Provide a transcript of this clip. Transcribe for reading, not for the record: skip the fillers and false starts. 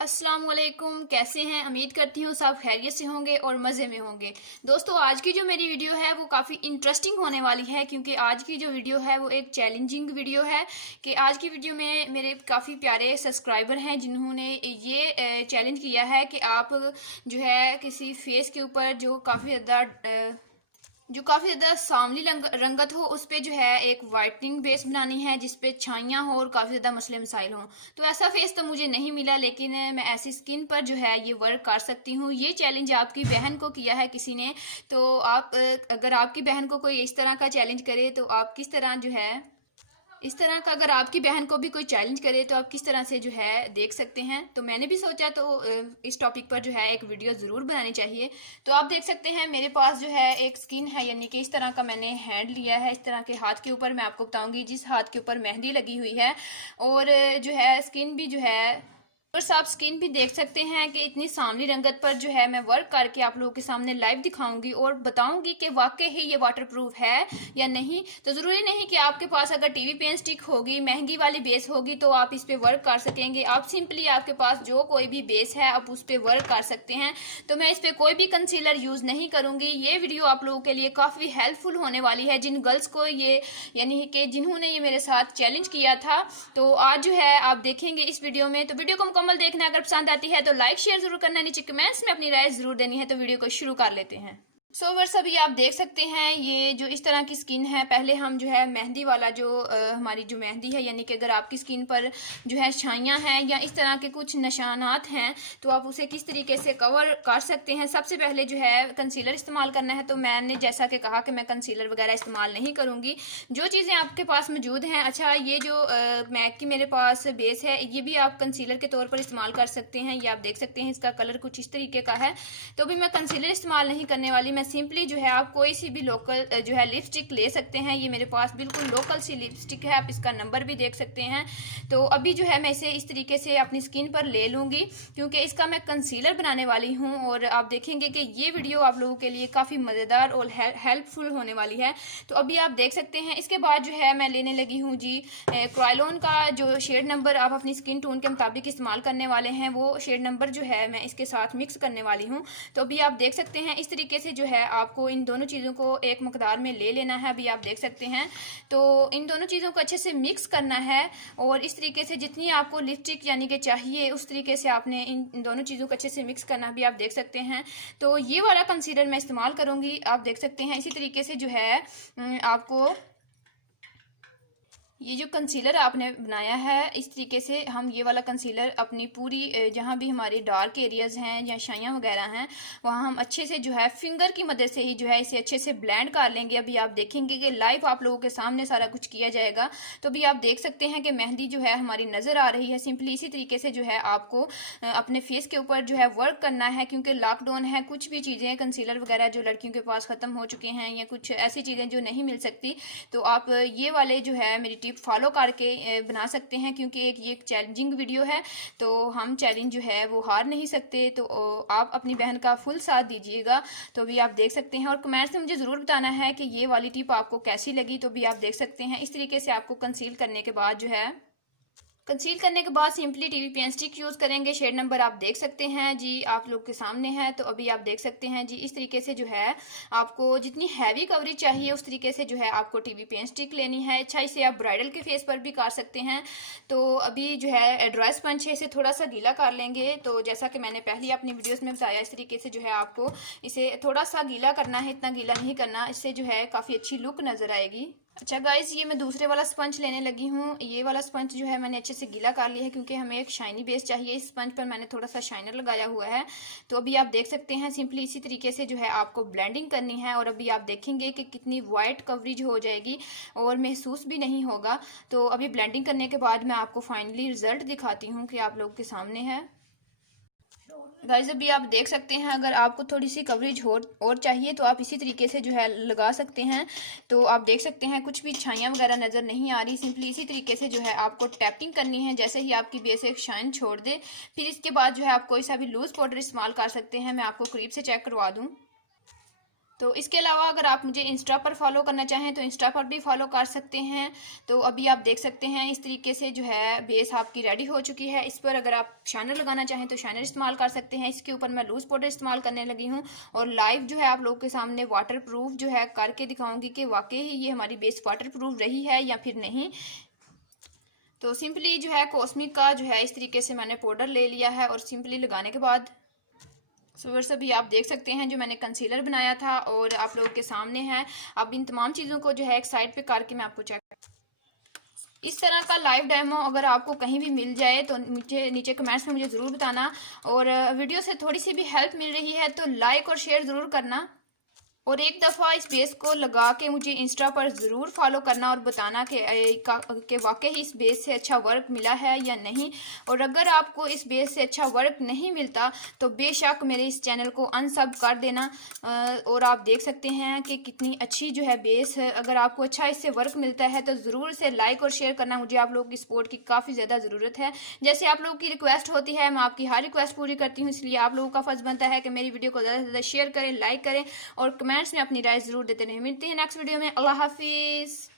अस्सलाम वालेकुम। कैसे हैं? उम्मीद करती हूँ सब खैरियत से होंगे और मज़े में होंगे। दोस्तों, आज की जो मेरी वीडियो है वो काफ़ी इंटरेस्टिंग होने वाली है, क्योंकि आज की जो वीडियो है वो एक चैलेंजिंग वीडियो है। कि आज की वीडियो में मेरे काफ़ी प्यारे सब्सक्राइबर हैं जिन्होंने ये चैलेंज किया है कि आप जो है किसी फेस के ऊपर जो काफ़ी ज़्यादा सांवली रंगत हो, उस पे जो है एक वाइटनिंग बेस बनानी है जिस पे छाइयाँ हो और काफ़ी ज़्यादा मसले मसाइल हों। तो ऐसा फेस तो मुझे नहीं मिला, लेकिन मैं ऐसी स्किन पर जो है ये वर्क कर सकती हूँ। ये चैलेंज आपकी बहन को किया है किसी ने, तो आप अगर आपकी बहन को कोई इस तरह का चैलेंज करे तो आप किस तरह जो है इस तरह का अगर आपकी बहन को भी कोई चैलेंज करे तो आप किस तरह से जो है देख सकते हैं। तो मैंने भी सोचा तो इस टॉपिक पर जो है एक वीडियो ज़रूर बनानी चाहिए। तो आप देख सकते हैं मेरे पास जो है एक स्किन है, यानी कि इस तरह का मैंने हैंड लिया है। इस तरह के हाथ के ऊपर मैं आपको बताऊंगी जिस हाथ के ऊपर मेहंदी लगी हुई है, और जो है स्किन भी जो है और आप स्किन भी देख सकते हैं कि इतनी सांवली रंगत पर जो है मैं वर्क करके आप लोगों के सामने लाइव दिखाऊंगी और बताऊंगी कि वाकई ही ये वाटरप्रूफ है या नहीं। तो ज़रूरी नहीं कि आपके पास अगर टीवी पेन स्टिक होगी, महंगी वाली बेस होगी, तो आप इस पे वर्क कर सकेंगे। आप सिंपली आपके पास जो कोई भी बेस है आप उस पर वर्क कर सकते हैं। तो मैं इस पर कोई भी कंसीलर यूज़ नहीं करूँगी। ये वीडियो आप लोगों के लिए काफ़ी हेल्पफुल होने वाली है, जिन गर्ल्स को ये यानी कि जिन्होंने ये मेरे साथ चैलेंज किया था। तो आज जो है आप देखेंगे इस वीडियो में। तो वीडियो को मुकम्मल देखना, अगर पसंद आती है तो लाइक शेयर जरूर करना, नीचे कमेंट्स में अपनी राय जरूर देनी है। तो वीडियो को शुरू कर लेते हैं। सो वर्स, अभी आप देख सकते हैं ये जो इस तरह की स्किन है। पहले हम जो है मेहंदी वाला जो हमारी जो मेहंदी है, यानी कि अगर आपकी स्किन पर जो है छाइयाँ हैं या इस तरह के कुछ निशानात हैं तो आप उसे किस तरीके से कवर कर सकते हैं। सबसे पहले जो है कंसीलर इस्तेमाल करना है। तो मैंने जैसा कि कहा कि मैं कंसीलर वगैरह इस्तेमाल नहीं करूँगी। जो चीज़ें आपके पास मौजूद हैं, अच्छा ये जो मैक की मेरे पास बेस है, ये भी आप कंसीलर के तौर पर इस्तेमाल कर सकते हैं। ये आप देख सकते हैं इसका कलर कुछ इस तरीके का है। तो अभी मैं कंसीलर इस्तेमाल नहीं करने वाली। मैं सिंपली जो है आप कोई सी भी लोकल जो है लिपस्टिक ले सकते हैं। ये मेरे पास बिल्कुल लोकल सी लिपस्टिक है, आप इसका नंबर भी देख सकते हैं। तो अभी जो है मैं इसे इस तरीके से अपनी स्किन पर ले लूँगी, क्योंकि इसका मैं कंसीलर बनाने वाली हूँ। और आप देखेंगे कि ये वीडियो आप लोगों के लिए काफ़ी मज़ेदार और हेल्पफुल होने वाली है। तो अभी आप देख सकते हैं। इसके बाद जो है मैं लेने लगी हूँ जी क्रॉयलॉन का जो शेड नंबर आप अपनी स्किन टोन के मुताबिक इस्तेमाल करने वाले हैं, वो शेड नंबर जो है मैं इसके साथ मिक्स करने वाली हूँ। तो अभी आप देख सकते हैं इस तरीके से जो है आपको इन दोनों चीज़ों को एक मकदार में ले लेना है। अभी आप देख सकते हैं। तो इन दोनों चीज़ों को अच्छे से मिक्स करना है, और इस तरीके से जितनी आपको लिपस्टिक यानी कि चाहिए उस तरीके से आपने इन दोनों चीज़ों को अच्छे से मिक्स करना भी आप देख सकते हैं। तो ये वाला कंसीलर मैं इस्तेमाल करूँगी, आप देख सकते हैं। इसी तरीके से जो है आपको ये जो कंसीलर आपने बनाया है, इस तरीके से हम ये वाला कंसीलर अपनी पूरी जहाँ भी हमारी डार्क एरियाज़ हैं या शाइयाँ वगैरह हैं, वहाँ हम अच्छे से जो है फिंगर की मदद से ही जो है इसे अच्छे से ब्लेंड कर लेंगे। अभी आप देखेंगे कि लाइव आप लोगों के सामने सारा कुछ किया जाएगा। तो अभी आप देख सकते हैं कि मेहंदी जो है हमारी नज़र आ रही है। सिंपली इसी तरीके से जो है आपको अपने फेस के ऊपर जो है वर्क करना है, क्योंकि लॉकडाउन है, कुछ भी चीज़ें कंसीलर वगैरह जो लड़कियों के पास ख़त्म हो चुके हैं या कुछ ऐसी चीज़ें जो नहीं मिल सकती, तो आप ये वाले जो है मेरी टिप फॉलो करके बना सकते हैं। क्योंकि ये एक चैलेंजिंग वीडियो है, तो हम चैलेंज जो है वो हार नहीं सकते। तो आप अपनी बहन का फुल साथ दीजिएगा। तो अभी आप देख सकते हैं, और कमेंट्स में मुझे ज़रूर बताना है कि ये वाली टिप आपको कैसी लगी। तो अभी आप देख सकते हैं इस तरीके से आपको कंसील करने के बाद simply TV pen stick use करेंगे। शेड नंबर आप देख सकते हैं जी, आप लोग के सामने है। तो अभी आप देख सकते हैं जी, इस तरीके से जो है आपको जितनी हैवी कवरेज चाहिए उस तरीके से जो है आपको टीवी पेन स्टिक लेनी है। अच्छा, इसे आप ब्राइडल के फेस पर भी कर सकते हैं। तो अभी जो है ड्राई स्पंज है, इसे थोड़ा सा गीला कर लेंगे। तो जैसा कि मैंने पहले अपनी वीडियोज़ में बताया, इस तरीके से जो है आपको इसे थोड़ा सा गीला करना है, इतना गीला नहीं करना, इससे जो है काफ़ी अच्छी लुक नज़र आएगी। अच्छा गाइज, ये मैं दूसरे वाला स्पंज लेने लगी हूँ। ये वाला स्पंज जो है मैंने अच्छे से गीला कर लिया है, क्योंकि हमें एक शाइनी बेस चाहिए। इस स्पंज पर मैंने थोड़ा सा शाइनर लगाया हुआ है। तो अभी आप देख सकते हैं सिंपली इसी तरीके से जो है आपको ब्लेंडिंग करनी है, और अभी आप देखेंगे कि कितनी वाइट कवरेज हो जाएगी और महसूस भी नहीं होगा। तो अभी ब्लेंडिंग करने के बाद मैं आपको फाइनली रिजल्ट दिखाती हूँ कि आप लोग के सामने है। गाइस, अभी आप देख सकते हैं, अगर आपको थोड़ी सी कवरेज हो और चाहिए तो आप इसी तरीके से जो है लगा सकते हैं। तो आप देख सकते हैं कुछ भी छाइयाँ वगैरह नज़र नहीं आ रही। सिंपली इसी तरीके से जो है आपको टैपिंग करनी है, जैसे ही आपकी बेस एक शाइन छोड़ दे। फिर इसके बाद जो है आप कोई सा भी लूज़ पाउडर इस्तेमाल कर सकते हैं। मैं आपको करीब से चेक करवा दूँ। तो इसके अलावा अगर आप मुझे इंस्टा पर फॉलो करना चाहें तो इंस्टा पर भी फॉलो कर सकते हैं। तो अभी आप देख सकते हैं इस तरीके से जो है बेस आपकी रेडी हो चुकी है। इस पर अगर आप शाइनर लगाना चाहें तो शाइनर इस्तेमाल कर सकते हैं। इसके ऊपर मैं लूज पाउडर इस्तेमाल करने लगी हूँ और लाइव जो है आप लोगों के सामने वाटर प्रूफ जो है करके दिखाऊंगी कि वाकई ही ये हमारी बेस वाटर प्रूफ रही है या फिर नहीं। तो सिंपली जो है कॉस्मिक का जो है इस तरीके से मैंने पाउडर ले लिया है और सिंपली लगाने के बाद व्यूअर्स अभी आप देख सकते हैं जो मैंने कंसीलर बनाया था और आप लोगों के सामने है। अब इन तमाम चीज़ों को जो है एक साइड पे करके मैं आपको चेक, इस तरह का लाइव डेमो अगर आपको कहीं भी मिल जाए तो मुझे नीचे कमेंट्स में मुझे ज़रूर बताना। और वीडियो से थोड़ी सी भी हेल्प मिल रही है तो लाइक और शेयर ज़रूर करना और एक दफ़ा इस बेस को लगा के मुझे इंस्टा पर ज़रूर फॉलो करना और बताना कि वाकई ही इस बेस से अच्छा वर्क मिला है या नहीं। और अगर आपको इस बेस से अच्छा वर्क नहीं मिलता तो बेशक मेरे इस चैनल को अनसब कर देना। और आप देख सकते हैं कि कितनी अच्छी जो है बेस है। अगर आपको अच्छा इससे वर्क मिलता है तो ज़रूर से लाइक और शेयर करना। मुझे आप लोगों की सपोर्ट की काफ़ी ज़्यादा ज़रूरत है। जैसे आप लोगों की रिक्वेस्ट होती है मैं आपकी हर रिक्वेस्ट पूरी करती हूँ, इसलिए आप लोगों का फ़र्ज़ बनता है कि मेरी वीडियो को ज़्यादा से ज़्यादा शेयर करें, लाइक करें और कमेंट्स में अपनी राय ज़रूर देते रहें। मिलते हैं नेक्स्ट वीडियो में। अल्लाह हाफिज़।